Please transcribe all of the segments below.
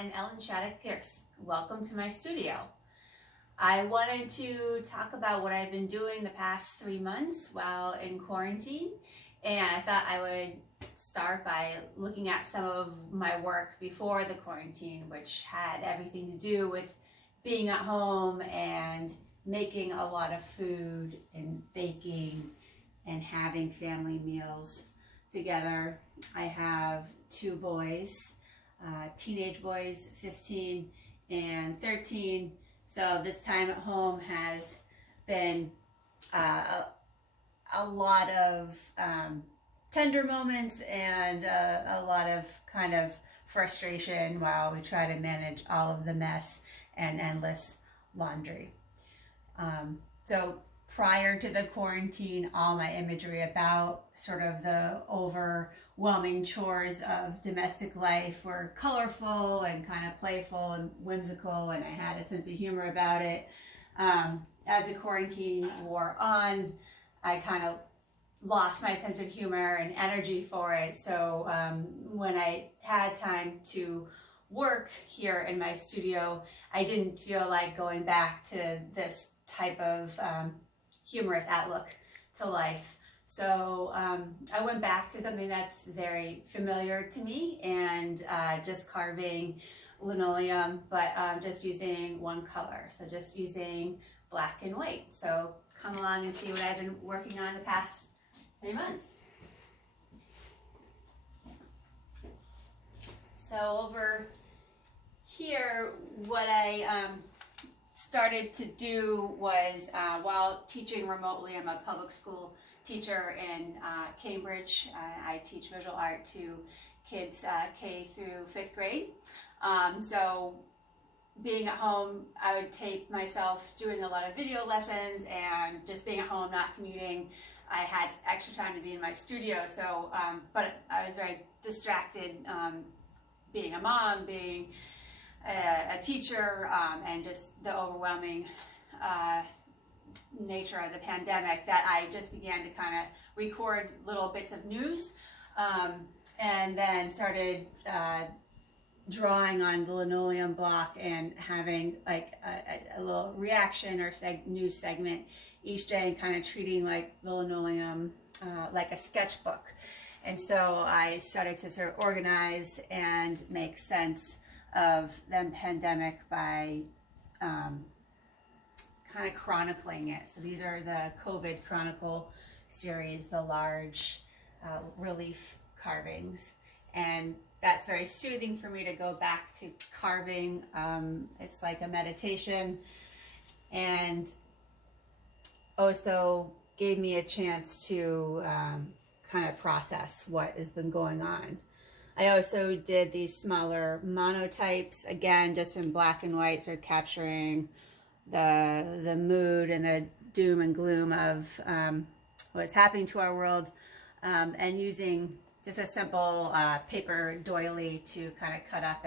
I'm Ellen Shattuck Pierce. Welcome to my studio. I wanted to talk about what I've been doing the past 3 months while in quarantine, and I thought I would start by looking at some of my work before the quarantine, which had everything to do with being at home and making a lot of food and baking and having family meals together. I have 2 boys, teenage boys, 15 and 13. So this time at home has been a lot of tender moments and a lot of kind of frustration while we try to manage all of the mess and endless laundry. So prior to the quarantine, all my imagery about sort of the overwhelming chores of domestic life were colorful and kind of playful and whimsical, and I had a sense of humor about it. As the quarantine wore on, I kind of lost my sense of humor and energy for it. So when I had time to work here in my studio, I didn't feel like going back to this type of humorous outlook to life. So I went back to something that's very familiar to me, and just carving linoleum, but just using one color. So just using black and white. So come along and see what I've been working on the past 3 months. So over here, what I started to do was, while teaching remotely, I'm a public school teacher in Cambridge. I teach visual art to kids K through 5th grade. So being at home, I would tape myself doing a lot of video lessons, and just being at home, not commuting, I had extra time to be in my studio. So, but I was very distracted, being a mom, being a teacher, and just the overwhelming nature of the pandemic, that I just began to kind of record little bits of news, and then started drawing on the linoleum block and having like a little reaction or news segment each day, and kind of treating like the linoleum like a sketchbook. And so I started to sort of organize and make sense of the pandemic by kind of chronicling it. So these are the COVID Chronicle series, the large relief carvings, and that's very soothing for me to go back to carving. It's like a meditation, and also gave me a chance to kind of process what has been going on. I also did these smaller monotypes, again, just in black and white, sort of capturing the mood and the doom and gloom of what's happening to our world, and using just a simple paper doily to kind of cut up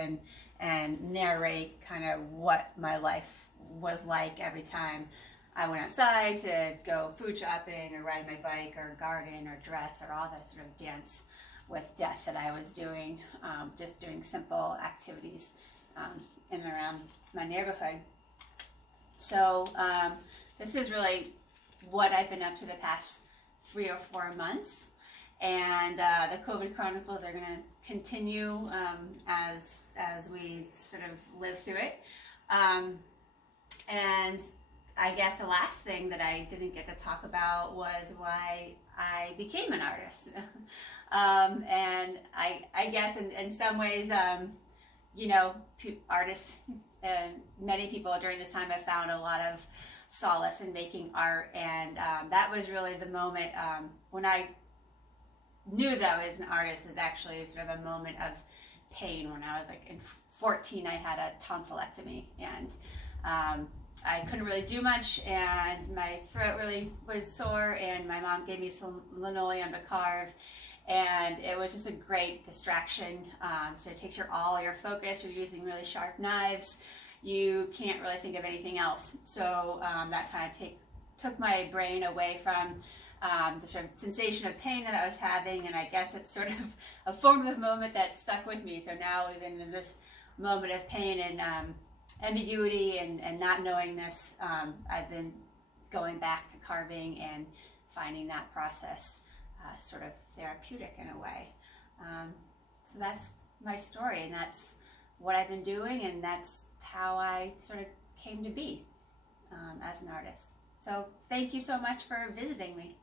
and narrate kind of what my life was like every time I went outside to go food shopping or ride my bike or garden or dress, or all that sort of dance with death that I was doing, just doing simple activities in and around my neighborhood. So this is really what I've been up to the past 3 or 4 months, and the COVID Chronicles are going to continue as we sort of live through it. And I guess the last thing that I didn't get to talk about was why I became an artist. And I guess in some ways, you know, artists and many people during this time have found a lot of solace in making art, and that was really the moment when I knew that I was an artist. Is actually sort of a moment of pain. When I was like in 14, I had a tonsillectomy, and I couldn't really do much, and my throat really was sore, and my mom gave me some linoleum to carve, and it was just a great distraction. So it takes all your focus. You're using really sharp knives. You can't really think of anything else. So that kind of took my brain away from the sort of sensation of pain that I was having, and I guess it's sort of a formative moment that stuck with me. So now, even in this moment of pain and ambiguity and not knowing this, I've been going back to carving and finding that process sort of therapeutic in a way. So that's my story, and that's what I've been doing, and that's how I sort of came to be as an artist. So thank you so much for visiting me.